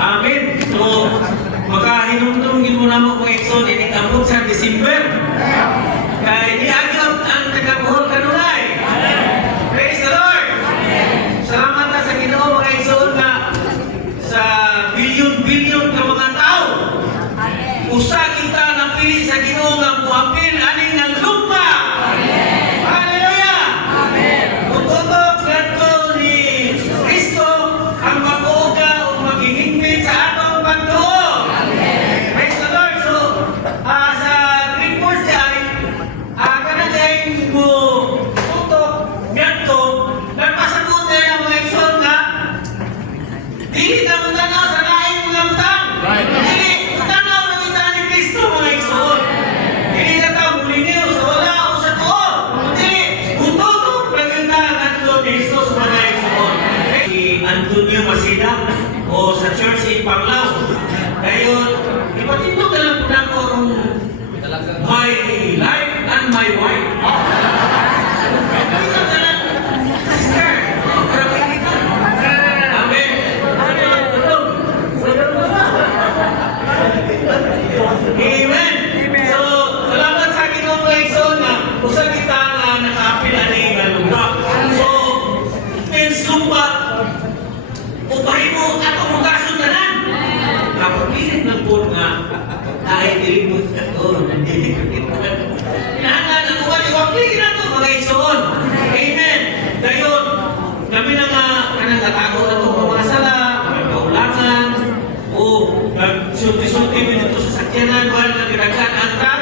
Amen. So, makahinumdumgin mo naman kung Exxon initamot sa December. Kaya iagap ang tagabuhol kanunay. Praise the Lord. Salamat na sa Ginoo mga Exxon na sa bilyon-bilyon ka mga tao. Usa kita napili sa Ginoo nga muapil aning ng lupa. Hallelujah. Tututok nato ni Kristo ang mag-uga o maghihingpit sa atong pagtuo. Praise the Lord. So, sa Greek Force ay kanadayang mo tutok nato nagpasagot ang mga Exxon nga dili na mo tanaw sa laing mga butang. Dili tanaw na kita ni Kristo mga Exxon. Dili na tayo mulingiw sa wala o sa tuo. Dili, ututok na kita nato ni Jesus mga Exxon. Si Antonio Masida o sa church in Panglao. Ngayon, ipatindog na lang po na ko kung my life and my wife. Ipatindog na lang. Sister, Amen. Amen. So, salamat sa Ginoong Exxon na usa kita nga nakaapil ani nga lupa. So, means lupa ubahin mo ato mo kasundanan. Kapapilit ng po nga dahil dilipot na ito. Hinahangan ang buwan yung wakli na ito mga Exxon. Amen. Dayon, kami na nga kanang natago na ito mga sala, mga kaulangan, o nagsulti-sulti mo dito sa sakyanan, wala na ginagkan anta.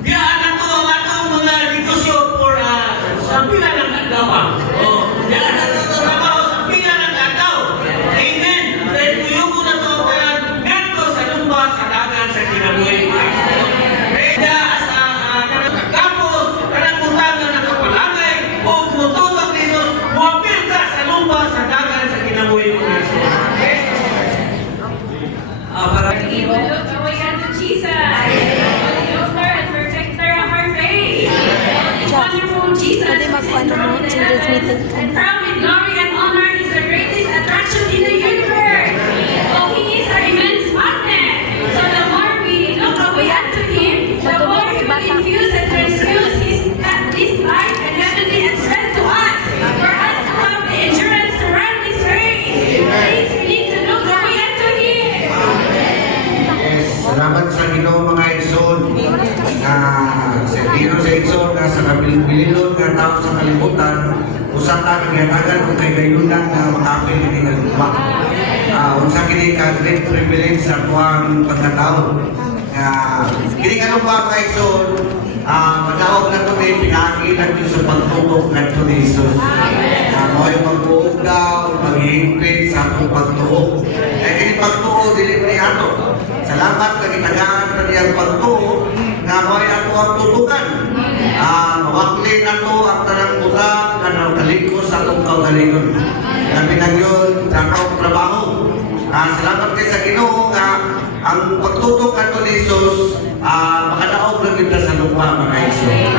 Biyaan na ito ang atong mga negosyo for sa pila ng agawa. Biyaan na ito ang trabaho sa pila ng agaw. Amen. Dahil tuyong mo na ito kaya ganito sa lumba, sa dagan, sa kinabuhi. Reda, sa kapos, kanang butang na nakapalangay, o mututok dito, muapil ka sa lumba, sa dagan, sa kinabuhi. Para We look away unto Jesus, the author and perfecter of our faith. Wonderful Jesus is anointed and crowned with glory and honor is the greatest attraction in the universe. Oh, He is our immense magnet. So the more we look away unto Him, the more He will infuse and transfuse His life and heavenly and strength to us, for us to have the endurance to run this race. Please, we need to look away unto Him. Salamat sa Ginoo mga Exxon. Sa Ginoo sa Exxon na sa kabilin-bililon nga tao sa kalibutan, usata nagyatagan kung kay gayunan na makapil ni nga lupa. Unsa kini ka great privilege sa tuwang pagkatao. Kini ka lupa mga Exxon, madaog na ito din pinakilan nyo sa pagtubok na ito ni Jesus. Mga yung magbuog daw, maghihingpit sa atong pagtuog. Kini pagtuog, dili ni ato. Salamat na gitagaan na niyang pagtuo na may ato ang tutukan. Mawakli na to ang tanang buta na nakalikos sa atong kaugalingon. Kami na yun sa atong trabaho. Salamat kayo sa Ginoo nga ang pagtutok ato ni Jesus makadaog na kita sa lupa mga Exxon.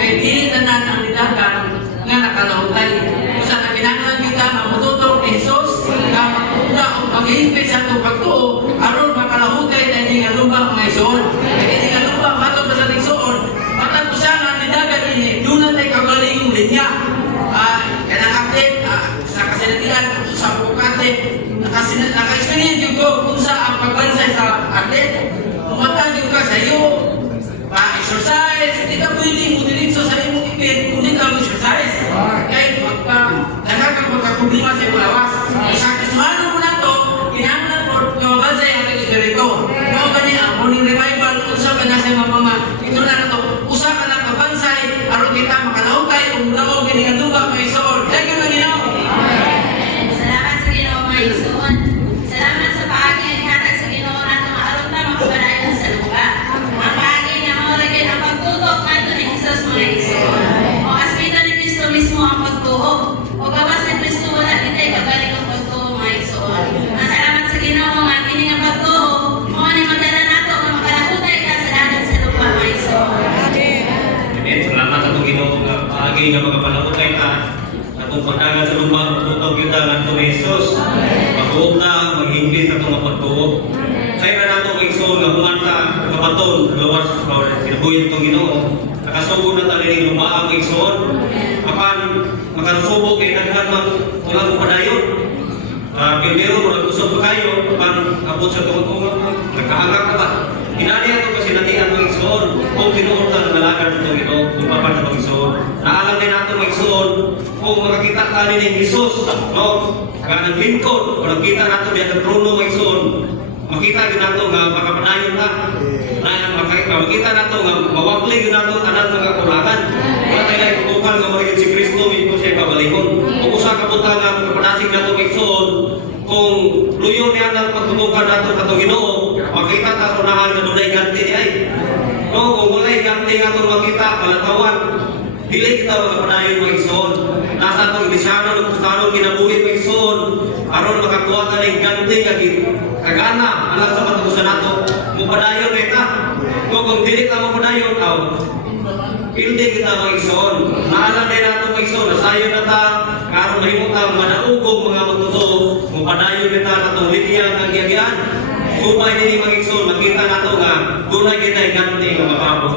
Kaya dili tanan ang nidagan nga nakalahutay. Usa na kinahanglan kita mamututok ni Jesus nga magpuda o maghihintay sa atong pagtuo aron makalahutay na hindi nga lupa mga Exxon. Kaya hindi nga lupa matod pa sa Exxon. Matag ko siya nga nidagan ini dunay tay kagalingong linya. Kanang update sa kasinatian sa bukate naka-experience yung ko kung sa ang pagbansay sa atlet. Umatag yung ka sa iyo. Exercise, hindi ka pwede mo diretso sa imong ipin kung di ka Kaya nagkakang magkaproblema sa lawas. Sa kasmano mo na to, kinahanglan po mabansay ang Espiritu. Mao gani ang morning revival, usa ka na sa mga ito na to, usa ka na kabansay, aron kita makalahutay kung daog gini nga duba kay Saul. Thank you Ginoo. Salamat sa Ginoo mga igsoon. Salamat sa paagi ni hatag sa Ginoo nato nga aron ta makabanayon sa lupa. Ang paagi na mao lagi ang pagtutok nato ni Jesus mga igsoon. O aspeto ni Kristo mismo ang pagtuo. O gawas ni Kristo wala kitay kagaling ang pagtuo mga igsoon. Ang salamat sa Ginoo nga kini nga pagtuo mo ni magdala nato nga makalahutay ka sa dagat sa lupa mga igsoon. Amen. Salamat sa Ginoo nga paagi nga magapalahutay ta. Atong pagdagan sa lupa, tutog kita ng ito ni Jesus. Pagtuog na, maghingpit sa itong pagtuog. Sa'yo na nato kay Sol, nga kumanta, kapaton, luwas, kinabuhin itong Ginoo. Nakasubo na tayo ng lumaang kay Sol. Kapan, makasubo kay naghan wala ko padayon. Pero nag-usap pa kayo, kapan, abot sa itong nagkahangak ka ba? Hinali ato kasi natian ng Sol. Kung tinuot na nalagan itong Ginoo, kung papan na Sol. Naalam din nato ng Sol, kung makakita ka ni Jesus, no? Kanang lingkod, kung nakita nato diya ng trono ng Ison, makita din nato nga makapanayon na. Makita nato nga mawakli din nato anan mga kurangan. Wala tayo lang tutukan nga marigid si Kristo, hindi ko siya kabalikon. Kung usa ka punta nga makapanasig nato ng Ison, kung luyo niya ng pagtutukan nato kato Ginoo, makita ta kunahan nga dunay ganti di ay. No, kung walay ganti nga itong makita, palatawan, dili kita makapanayon ng Ison. Nasa itong inisyano ng kustanong kinabuhi ng Ison, aron makakuha ka ng ganti kagana, alam sa patagusan nato, mupadayon kita. Kung dili ka mupadayon, pildi kita ng Ison. Naalam din nato ng Ison, nasayo na ta, karon mahimong ka manaugog mga magtuto, mupadayon kita na itong liniang ang giyagian. Supay nini mga Ison, makita nato nga, dunay kita yung ganti nga mapabot.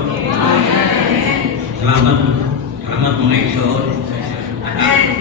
Salamat. Salamat mga igsoon. Amen.